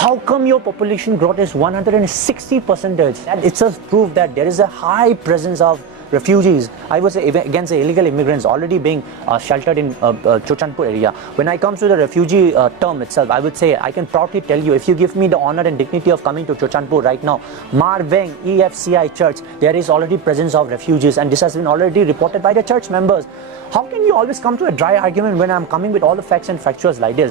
How come your population growth is 160%? That itself proves that there is a high presence of refugees. I would say against the illegal immigrants already being sheltered in Chochanpur area. When I come to the refugee term itself, I would say I can proudly tell you, if you give me the honor and dignity of coming to Chochanpur right now, Marveng EFCI Church, there is already presence of refugees, and this has been already reported by the church members. How can you always come to a dry argument when I'm coming with all the facts and factuals like this?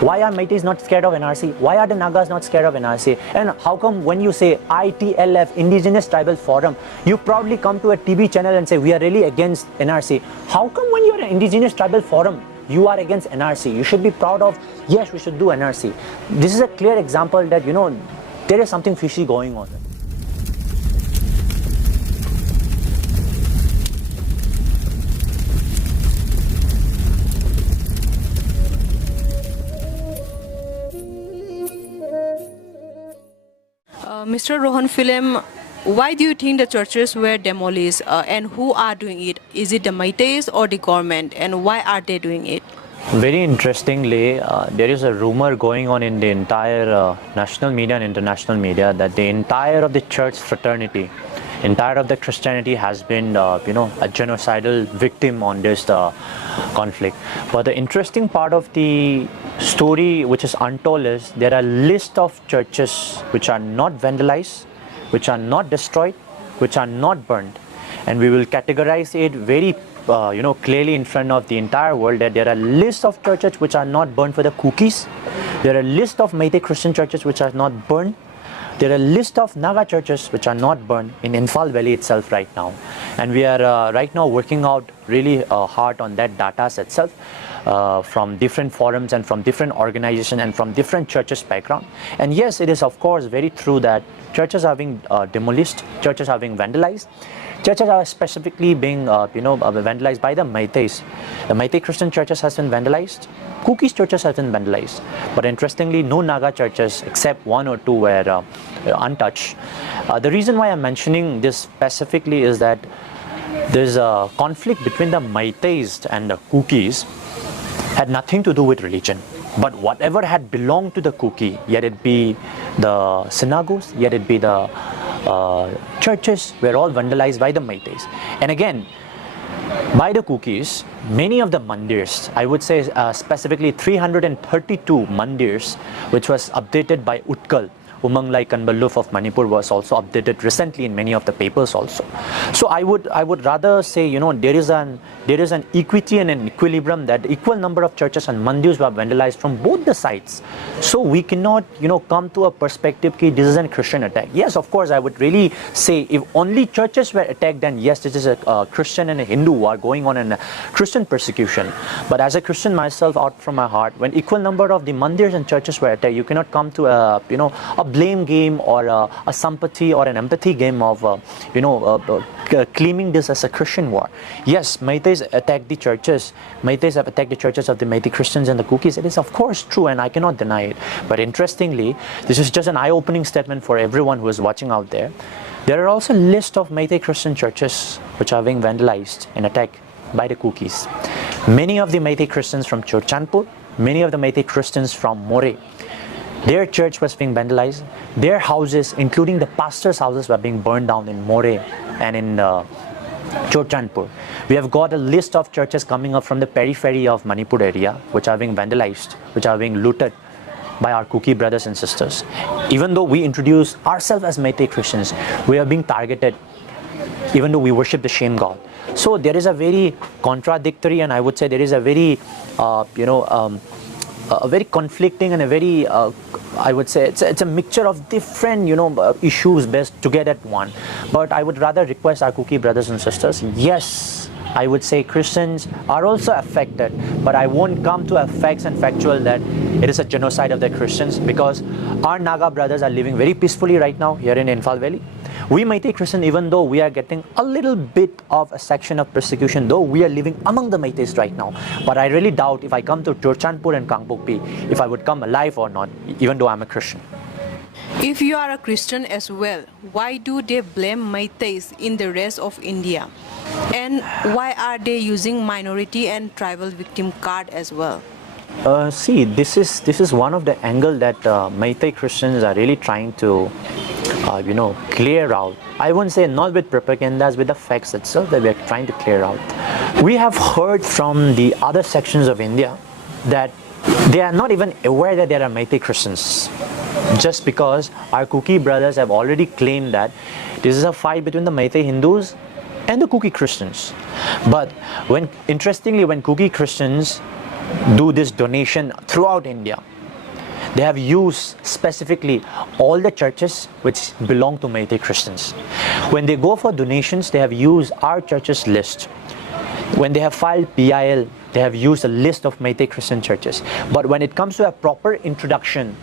Why are Meiteis not scared of NRC? Why are the Nagas not scared of NRC? And how come when you say ITLF, Indigenous Tribal Forum, you proudly come to a TV channel and say we are really against NRC? How come when you're an Indigenous Tribal Forum, you are against NRC? You should be proud of, yes, we should do NRC. This is a clear example that, you know, there is something fishy going on. Mr. Rohan Philem, why do you think the churches were demolished and who are doing it? Is it the Meiteis or the government, and why are they doing it? Very interestingly, there is a rumor going on in the entire national media and international media that the entire of the church fraternity, entire of the Christianity has been, a genocidal victim on this conflict. But the interesting part of the story which is untold is there are a list of churches which are not vandalized, which are not destroyed, which are not burned, and we will categorize it very clearly in front of the entire world that there are lists of churches which are not burned for the Kukis. There are a list of Meitei Christian churches which are not burned. There are a list of Naga churches which are not burned in Imphal Valley itself right now. And we are right now working out really hard on that data itself from different forums and from different organizations and from different churches background. And yes, it is of course very true that churches are being demolished, churches are being vandalized. Churches are specifically being vandalized by the Meiteis. The Meitei Christian churches has been vandalized. Kukis churches have been vandalized. But interestingly, no Naga churches except one or two were untouched. The reason why I'm mentioning this specifically is that there's a conflict between the Meiteis and the Kukis had nothing to do with religion. But whatever had belonged to the Kuki, yet it be the synagogues, yet it be the churches, were all vandalized by the Meiteis. And again, by the Kukis, many of the mandirs, I would say specifically 332 mandirs, which was updated by Utkal, Umang Lai Kanbaluf of Manipur, was also updated recently in many of the papers also. So I would rather say, there is an equity and an equilibrium, that equal number of churches and mandirs were vandalized from both the sides. So we cannot come to a perspective that this is a Christian attack. Yes, of course, I would really say if only churches were attacked, then yes, this is a Christian and a Hindu war going on and a Christian persecution. But as a Christian myself, out from my heart, when equal number of the mandirs and churches were attacked, you cannot come to a blame game or a sympathy or an empathy game of claiming this as a Christian war. Yes, Meiteis attacked the churches. Meiteis have attacked the churches of the Meitei Christians and the Kukis. It is of course true, and I cannot deny it. But interestingly, this is just an eye-opening statement for everyone who is watching out there. There are also a list of Meitei Christian churches which are being vandalized and attacked by the Kukis. Many of the Meitei Christians from Chochanpur, many of the Meitei Christians from More, their church was being vandalized. Their houses, including the pastors' houses, were being burned down in More and in Chochanpur. We have got a list of churches coming up from the periphery of Manipur area, which are being vandalized, which are being looted by our Kuki brothers and sisters. Even though we introduce ourselves as Meitei Christians, we are being targeted, even though we worship the same God. So there is a very contradictory, and I would say there is a very, a very conflicting and a very, I would say, it's a mixture of different, issues best together at one. But I would rather request our Kuki brothers and sisters, yes, I would say Christians are also affected, but I won't come to a facts and factual that it is a genocide of the Christians, because our Naga brothers are living very peacefully right now here in Imphal Valley. We Meitei Christian, even though we are getting a little bit of a section of persecution, though we are living among the Meiteis right now, but I really doubt if I come to Chochanpur and Kangpokpi, if I would come alive or not, even though I'm a Christian. If you are a Christian as well, why do they blame Meiteis in the rest of India? And why are they using minority and tribal victim card as well? See, this is one of the angle that Meitei Christians are really trying to, clear out. I won't say not with propagandas, with the facts itself that we are trying to clear out. We have heard from the other sections of India that they are not even aware that there are Meitei Christians. Just because our Kuki brothers have already claimed that this is a fight between the Meitei Hindus and the Kuki Christians. But interestingly, when Kuki Christians do this donation throughout India, they have used specifically all the churches which belong to Meitei Christians. When they go for donations, they have used our church's list. When they have filed PIL, they have used a list of Meitei Christian churches. But when it comes to a proper introduction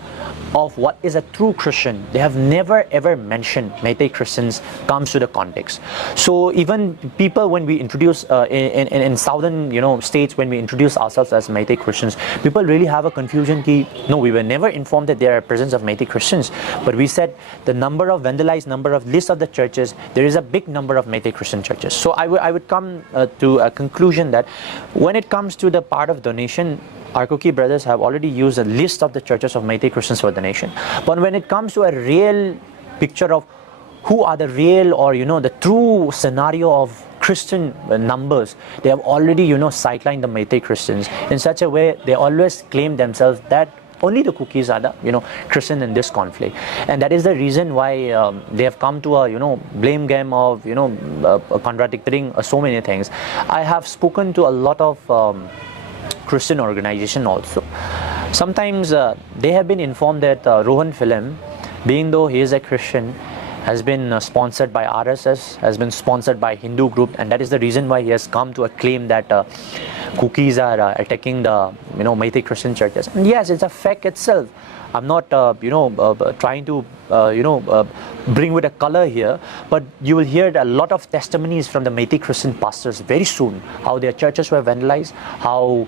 of what is a true Christian, they have never ever mentioned Meitei Christians comes to the context. So even people, when we introduce in southern states, when we introduce ourselves as Meitei Christians, people really have a confusion. No, we were never informed that there are presence of Meitei Christians, but we said the number of vandalized number of list of the churches, there is a big number of Meitei Christian churches. So I would come to a conclusion that when it comes to the part of donation, our Kuki brothers have already used a list of the churches of Meitei Christians for donation. But when it comes to a real picture of who are the real or the true scenario of Christian numbers, they have already sidelined the Meitei Christians in such a way. They always claim themselves that only the Kukis are the Christian in this conflict, and that is the reason why they have come to a blame game of contradicting so many things. I have spoken to a lot of Christian organization also. Sometimes they have been informed that Rohan Philem, being though he is a Christian, has been sponsored by RSS, has been sponsored by Hindu group, and that is the reason why he has come to a claim that Kukis are attacking the Meitei Christian churches. And yes, it's a fact itself. I'm not trying to bring with a color here, but you will hear a lot of testimonies from the Meitei Christian pastors very soon, how their churches were vandalized, how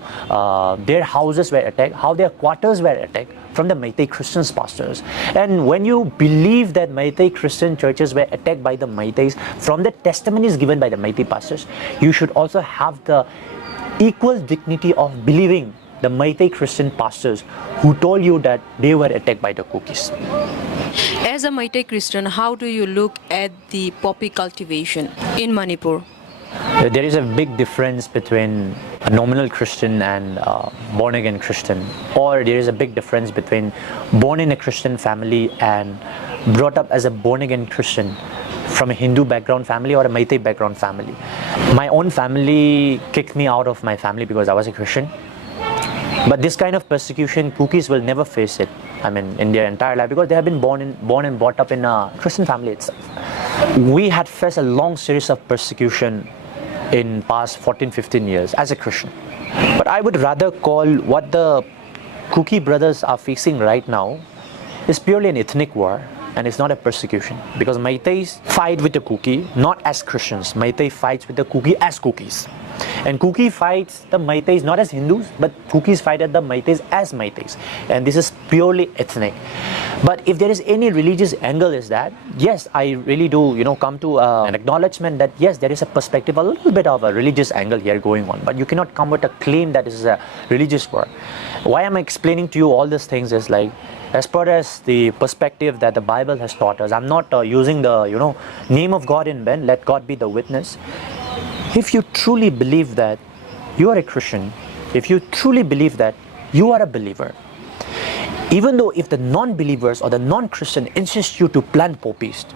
their houses were attacked, how their quarters were attacked from the Meitei Christian pastors. And when you believe that Meitei Christian churches were attacked by the Meiteis from the testimonies given by the Meitei pastors, you should also have the equal dignity of believing the Meitei Christian pastors who told you that they were attacked by the Kukis. As a Meitei Christian, how do you look at the poppy cultivation in Manipur? There is a big difference between a nominal Christian and born-again Christian, or there is a big difference between born in a Christian family and brought up as a born-again Christian from a Hindu background family or a Meitei background family. My own family kicked me out of my family because I was a Christian. But this kind of persecution, Kukis will never face it, in their entire life, because they have been born and brought up in a Christian family itself. We had faced a long series of persecution in past 14-15 years as a Christian. But I would rather call what the Kuki brothers are facing right now is purely an ethnic war, and it's not a persecution, because Meiteis fight with the Kuki not as Christians. Meitei fights with the Kuki as Kukis. And Kuki fights the Meiteis not as Hindus, but Kukis fight at the Meiteis as Meiteis. And this is purely ethnic. But if there is any religious angle is that, yes, I really do, come to an acknowledgement that yes, there is a perspective, a little bit of a religious angle here going on. But you cannot come with a claim that this is a religious war. Why I'm explaining to you all these things is like, as far as the perspective that the Bible has taught us, I'm not using the, name of God in vain, let God be the witness. If you truly believe that you are a Christian, if you truly believe that you are a believer, even though if the non-believers or the non-Christian insist you to plant poppies,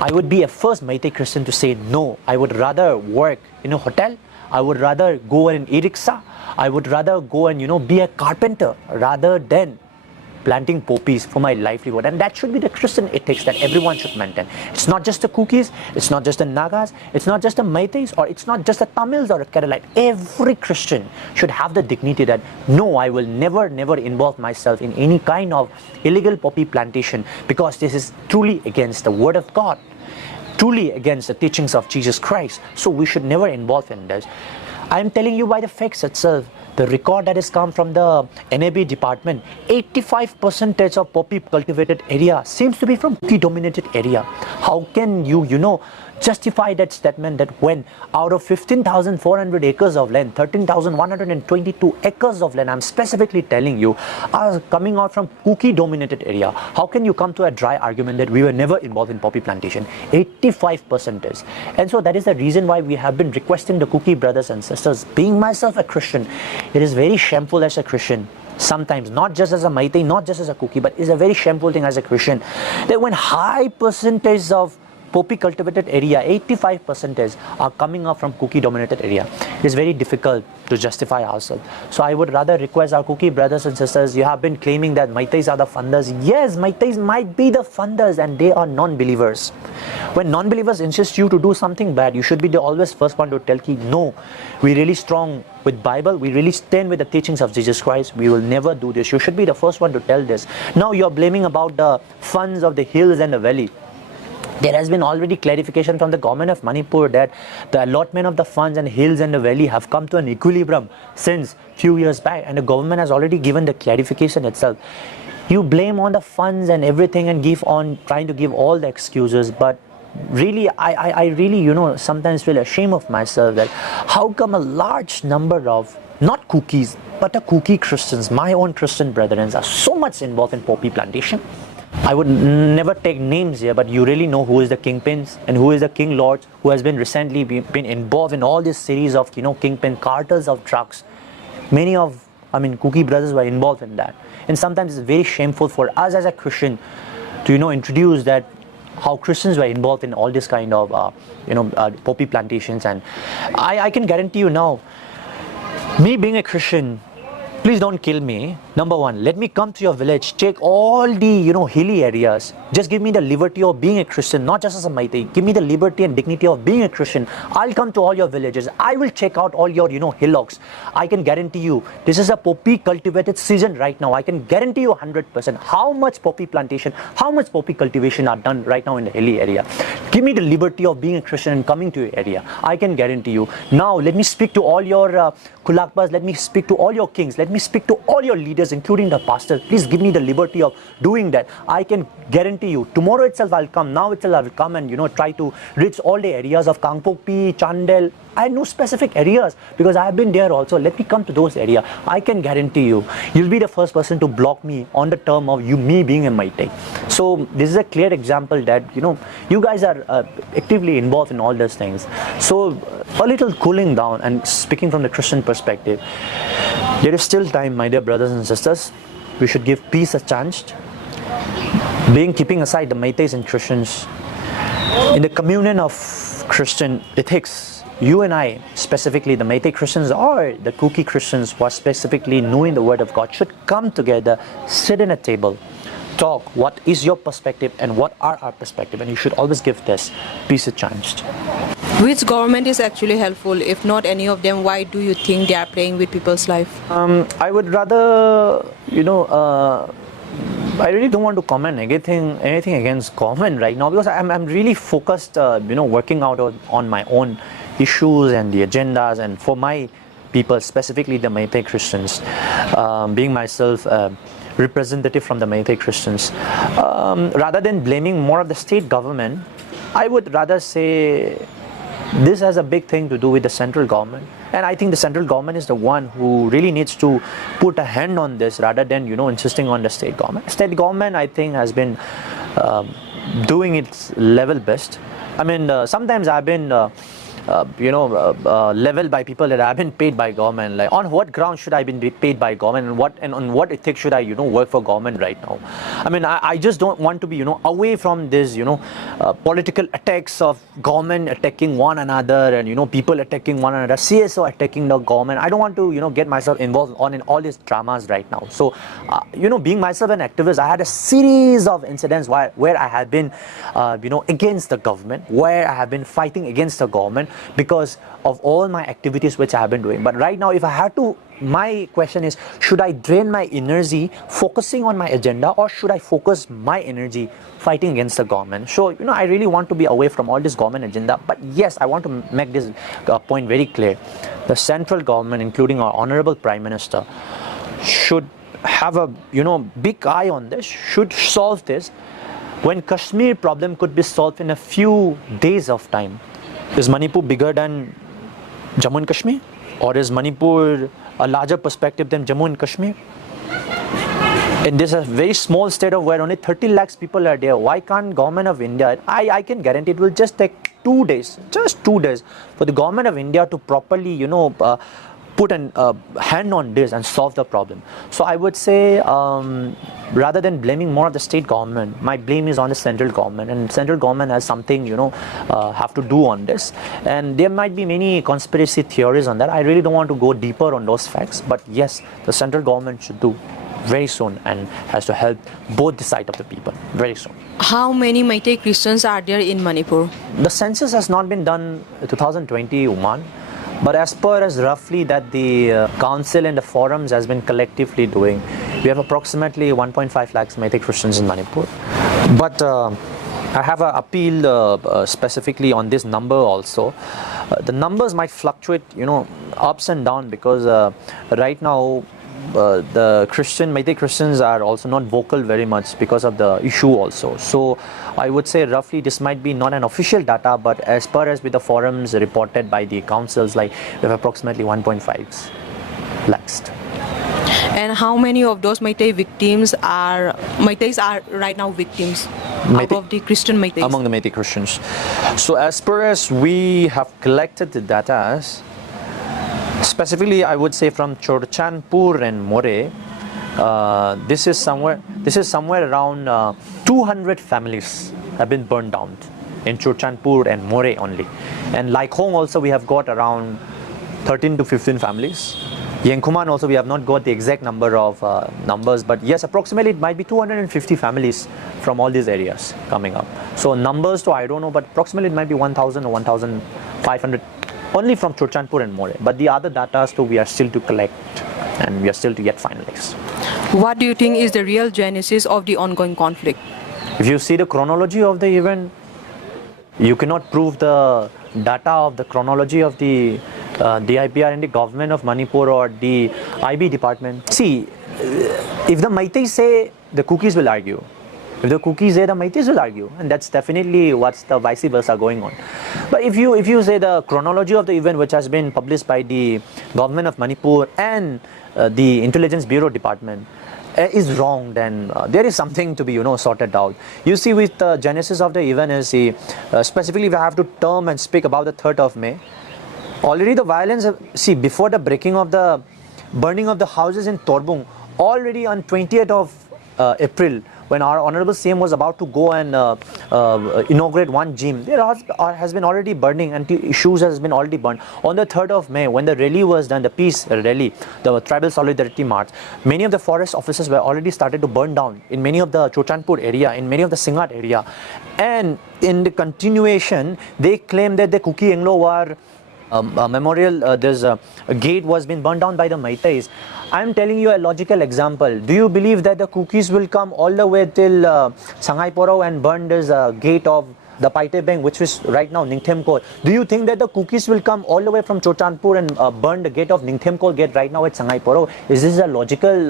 I would be a first Meitei Christian to say no. I would rather work in a hotel, I would rather go in e-rickshaw, I would rather go and be a carpenter rather than planting poppies for my livelihood. And that should be the Christian ethics that everyone should maintain. It's not just the Kukis, it's not just the Nagas, it's not just the Meiteis, or it's not just the Tamils or a Keralite. Every Christian should have the dignity that no, I will never involve myself in any kind of illegal poppy plantation, because this is truly against the word of God, truly against the teachings of Jesus Christ. So we should never involve in this. I am telling you by the facts itself. The record that has come from the NAB department, 85% of poppy cultivated area seems to be from Kuki dominated area. How can you, justify that statement that when out of 15,400 acres of land, 13,122 acres of land, I'm specifically telling you, are coming out from Kuki dominated area. How can you come to a dry argument that we were never involved in poppy plantation? 85% is. And so that is the reason why we have been requesting the Kuki brothers and sisters, being myself a Christian, it is very shameful as a Christian. Sometimes, not just as a Meitei, not just as a Kuki, but it's a very shameful thing as a Christian, that when high percentage of poppy cultivated area, 85% are coming up from Kuki dominated area, it is very difficult to justify ourselves. So I would rather request our Kuki brothers and sisters, you have been claiming that Meiteis are the funders. Yes, Meiteis might be the funders and they are non-believers. When non-believers insist you to do something bad, you should be the always first one to tell ki, no, we really strong with Bible, we really stand with the teachings of Jesus Christ, we will never do this. You should be the first one to tell this. Now you're blaming about the funds of the hills and the valley. There has been already clarification from the government of Manipur that the allotment of the funds and hills and the valley have come to an equilibrium since few years back, and the government has already given the clarification itself. You blame on the funds and everything and give on trying to give all the excuses, but really I really sometimes feel ashamed of myself that how come a large number of not Kukis but the Kuki Christians, my own Christian brethren, are so much involved in poppy plantation. I would never take names here, but you really know who is the kingpins and who is the king lords who has been recently been involved in all this series of kingpin cartels of drugs. Many of Kuki brothers were involved in that, and sometimes it's very shameful for us as a Christian to introduce that how Christians were involved in all this kind of poppy plantations. And I can guarantee you now, me being a Christian, please don't kill me. Number one, let me come to your village, check all the hilly areas. Just give me the liberty of being a Christian, not just as a Meitei. Give me the liberty and dignity of being a Christian. I'll come to all your villages. I will check out all your hillocks. I can guarantee you, this is a poppy cultivated season right now. I can guarantee you 100% how much poppy plantation, how much poppy cultivation are done right now in the hilly area. Give me the liberty of being a Christian and coming to your area. I can guarantee you. Now let me speak to all your kulakbas. Let me speak to all your kings. Let me speak to all your leaders, including the pastors. Please give me the liberty of doing that. I can guarantee you, tomorrow itself I'll come, now itself I will come and try to reach all the areas of Kangpokpi, Chandel. I know specific areas because I have been there also. Let me come to those areas. I can guarantee you, you'll be the first person to block me on the term of me being a Meitei. So this is a clear example that you guys are actively involved in all these things. So a little cooling down, and speaking from the Christian perspective, there is still time, my dear brothers and sisters. We should give peace a chance. Keeping aside the Meiteis and Christians, in the communion of Christian ethics, you and I, specifically the Meitei Christians or the Kuki Christians who are specifically knowing the Word of God, should come together, sit in a table, talk. What is your perspective and what are our perspective? And you should always give this peace a chance. Which government is actually helpful? If not any of them, why do you think they are playing with people's life? I would rather, I really don't want to comment anything against government right now, because I'm really focused, working out on my own issues and the agendas, and for my people, specifically the Meitei Christians, being myself representative from the Meitei Christians, rather than blaming more of the state government, I would rather say this has a big thing to do with the central government. And I think the central government is the one who really needs to put a hand on this rather than, insisting on the state government. State government, I think, has been doing its level best. Sometimes I've been leveled by people that have been paid by government. Like, on what ground should I be paid by government, and on what ethics should I work for government right now? I just don't want to be away from this political attacks of government attacking one another, and people attacking one another, CSO attacking the government. I don't want to get myself involved in all these dramas right now. So being myself an activist, I had a series of incidents where I have been against the government, where I have been fighting against the government because of all my activities which I have been doing. But right now, if I had to, my question is, should I drain my energy focusing on my agenda, or should I focus my energy fighting against the government? So I really want to be away from all this government agenda. But yes, I want to make this point very clear. The central government, including our honorable Prime Minister, should have a big eye on this, should solve this. when Kashmir problem could be solved in a few days of time. Is Manipur bigger than Jammu and Kashmir? Or is Manipur a larger perspective than Jammu and Kashmir? In this a very small state of where only 30 lakhs people are there, why can't government of India, I can guarantee it will just take 2 days, just 2 days for the government of India to properly, put a hand on this and solve the problem. So I would say, rather than blaming more of the state government, my blame is on the central government, and central government has something, have to do on this. And there might be many conspiracy theories on that. I really don't want to go deeper on those facts, but yes, the central government should do very soon and has to help both the side of the people very soon. How many Meitei Christians are there in Manipur? The census has not been done in 2021, but as per as roughly that the council and the forums has been collectively doing, we have approximately 1.5 lakhs Meitei Christians in Manipur. But I have an appeal specifically on this number also. The numbers might fluctuate, ups and down, because right now the Meitei Christians are also not vocal very much because of the issue also. So I would say roughly this might be not an official data, but as per as with the forums reported by the councils, like we have approximately 1.5 lakhs. And how many of those Meitei Meiteis are right now victims out of the Christian Meiteis? Among the Meitei Christians. So as per as we have collected the data, specifically, I would say from Chorchanpur and More, this is somewhere around 200 families have been burned down in Chorchanpur and More only. And like Hong also, we have got around 13 to 15 families. Yengkuman also, we have not got the exact number of numbers, but yes, approximately it might be 250 families from all these areas coming up. So numbers, I don't know, but approximately it might be 1,000 or 1,500. Only from Chorchanpur and More, but the other data too we are still to collect and we are still to get finalized. What do you think is the real genesis of the ongoing conflict? If you see the chronology of the event, you cannot prove the data of the chronology of the DIPR and the government of Manipur or the IB department. See, if the Meiteis say, the Kukis will argue. If the Kukis say, the Meiteis will argue, and that's definitely what's the vice versa going on. But if you say the chronology of the event, which has been published by the government of Manipur and the Intelligence Bureau department, is wrong, then there is something to be sorted out. You see, with the genesis of the event is specifically we have to term and speak about the 3rd of May. Already the violence, before the burning of the houses in Torbung, already on 20th of April, when our Honorable CM was about to go and inaugurate one gym, there has been already burning and issues has been already burned. On the 3rd of May, when the rally was done, the peace rally, the Tribal Solidarity March, many of the forest offices were already started to burn down in many of the Chorchanpur area, in many of the Singat area. And in the continuation, they claim that the Kuki Englo war memorial, there's a gate was being burned down by the Meiteis. I'm telling you a logical example. Do you believe that the Kukis will come all the way till Sangai Poro and burn this gate of the Paite Bank, which is right now Ningthemkol? Do you think that the Kukis will come all the way from Chorchanpur and burn the gate of Ningthemkol gate right now at Sangai Poro? Is this a logical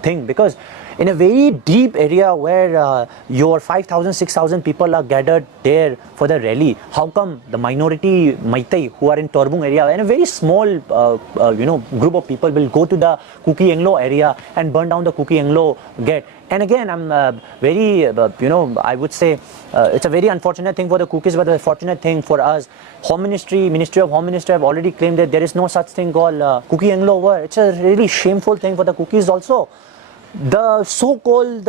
thing? Because in a very deep area where your 5,000, 6,000 people are gathered there for the rally, how come the minority Meitei who are in Torbung area and a very small group of people will go to the Kuki Englo area and burn down the Kuki Englo gate? And again, I'm very, I would say it's a very unfortunate thing for the Kukis, but a fortunate thing for us. Ministry of Home Ministry have already claimed that there is no such thing called Kuki Englo war. It's a really shameful thing for the Kukis also. The so-called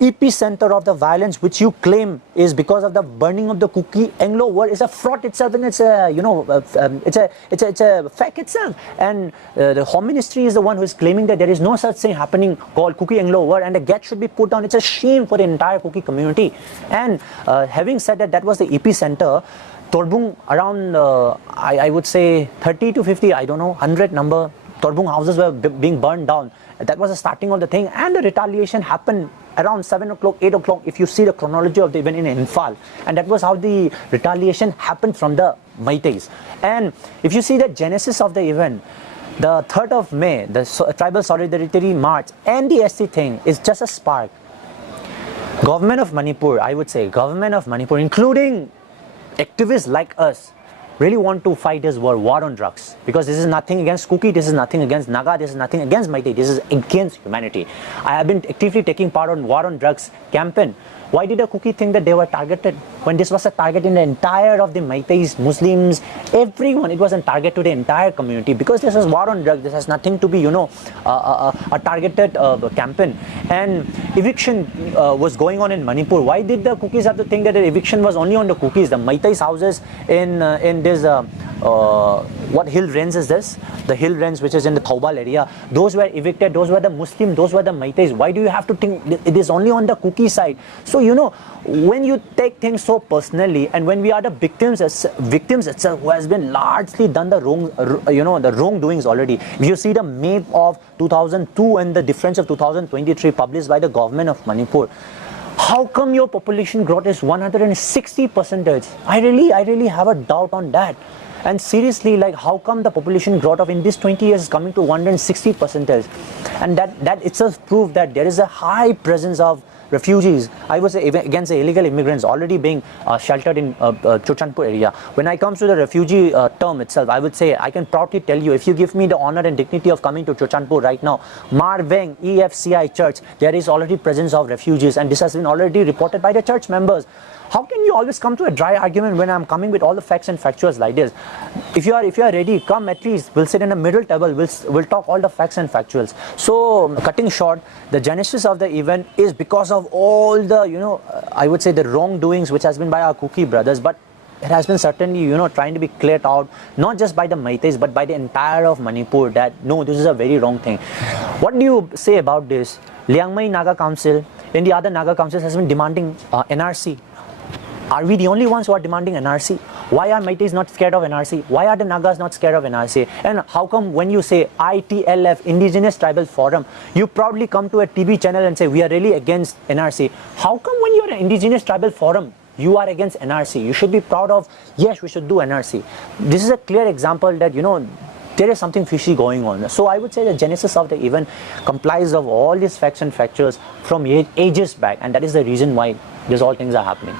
epicenter of the violence which you claim is because of the burning of the Kuki Englo war is a fraud itself, and it's a fact itself. And the Home Ministry is the one who is claiming that there is no such thing happening called Kuki Englo war, and the gate should be put down. It's a shame for the entire Kuki community. And having said that, that was the epicenter. Torbung around I would say 30 to 50, I don't know, 100 number Torbung houses were being burned down. That was the starting of the thing, and the retaliation happened around 7 o'clock, 8 o'clock, if you see the chronology of the event in Imphal. And that was how the retaliation happened from the Meiteis. And if you see the genesis of the event, the 3rd of May, the Tribal Solidarity March and the SC thing is just a spark. Government of Manipur, I would say, government of Manipur, including activists like us, really want to fight this war on drugs, because this is nothing against Kuki, this is nothing against Naga, this is nothing against Meitei, this is against humanity. I have been actively taking part on war on drugs campaign. Why did a Kuki think that they were targeted when this was a target in the entire of the Meiteis, Muslims, everyone? It was a target to the entire community, because this is war on drugs. This has nothing to be, a targeted campaign. And eviction was going on in Manipur. Why did the Kukis have to think that the eviction was only on the Kukis? The Meiteis houses in this what hill range is this? The hill range which is in the Thaubal area. Those were evicted. Those were the Muslims. Those were the Meiteis. Why do you have to think it is only on the Kuki side? So when you take things so personally, and when we are the victims itself, who has been largely done the wrong, the wrongdoings already. If you see the map of 2002 and the difference of 2023 published by the government of Manipur, how come your population growth is 160%? I really have a doubt on that. And seriously, like, how come the population growth of in these 20 years is coming to 160%? And that itself proves that there is a high presence of refugees, I would say, against the illegal immigrants already being sheltered in Churchandpur area. When I come to the refugee term itself, I would say, I can proudly tell you, if you give me the honor and dignity of coming to Churchandpur right now, Marveng EFCI church, there is already presence of refugees, and this has been already reported by the church members. How can you always come to a dry argument when I'm coming with all the facts and factuals like this? If you are ready, come at least. We'll sit in a middle table. We'll talk all the facts and factuals. So, cutting short, the genesis of the event is because of all the, I would say, the wrongdoings which has been by our Kuki brothers, but it has been certainly, trying to be cleared out, not just by the Meiteis, but by the entire of Manipur, that no, this is a very wrong thing. What do you say about this? Liangmai Naga Council and the other Naga councils has been demanding NRC. Are we the only ones who are demanding NRC? Why are Meiteis not scared of NRC? Why are the Nagas not scared of NRC? And how come when you say ITLF, Indigenous Tribal Forum, you proudly come to a TV channel and say we are really against NRC? How come when you are an Indigenous Tribal Forum, you are against NRC? You should be proud of, yes, we should do NRC. This is a clear example that, there is something fishy going on. So I would say the genesis of the event complies of all these facts and factors from ages back, and that is the reason why these all things are happening.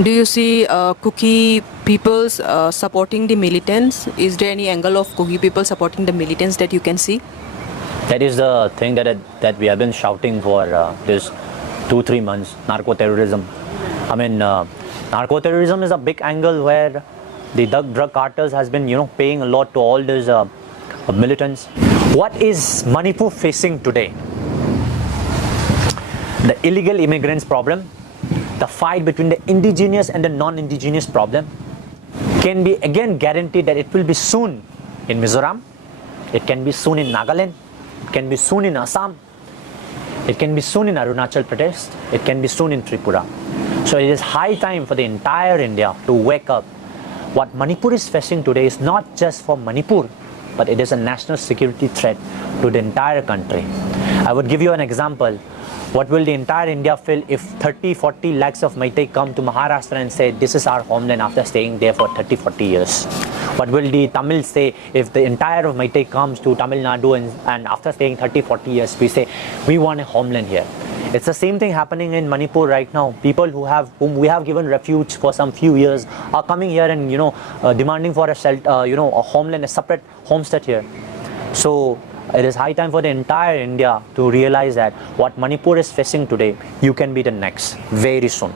Do you see Kuki peoples supporting the militants? Is there any angle of Kuki people supporting the militants that you can see? That is the thing that we have been shouting for this 2-3 months. Narco-terrorism. I mean, narco-terrorism is a big angle where the drug cartels has been, paying a lot to all these militants. What is Manipur facing today? The illegal immigrants problem. The fight between the indigenous and the non-indigenous problem can be again guaranteed that it will be soon in Mizoram, it can be soon in Nagaland, it can be soon in Assam, it can be soon in Arunachal Pradesh, it can be soon in Tripura. So it is high time for the entire India to wake up. What Manipur is facing today is not just for Manipur, but it is a national security threat to the entire country. I would give you an example. What will the entire India feel if 30-40 lakhs of Meitei come to Maharashtra and say this is our homeland after staying there for 30-40 years? What will the Tamils say if the entire of Meitei comes to Tamil Nadu and after staying 30-40 years we say we want a homeland here? It's the same thing happening in Manipur right now. People whom we have given refuge for some few years are coming here and demanding for a shelter, a homeland, a separate homestead here. So it is high time for the entire India to realize that what Manipur is facing today, you can be the next very soon.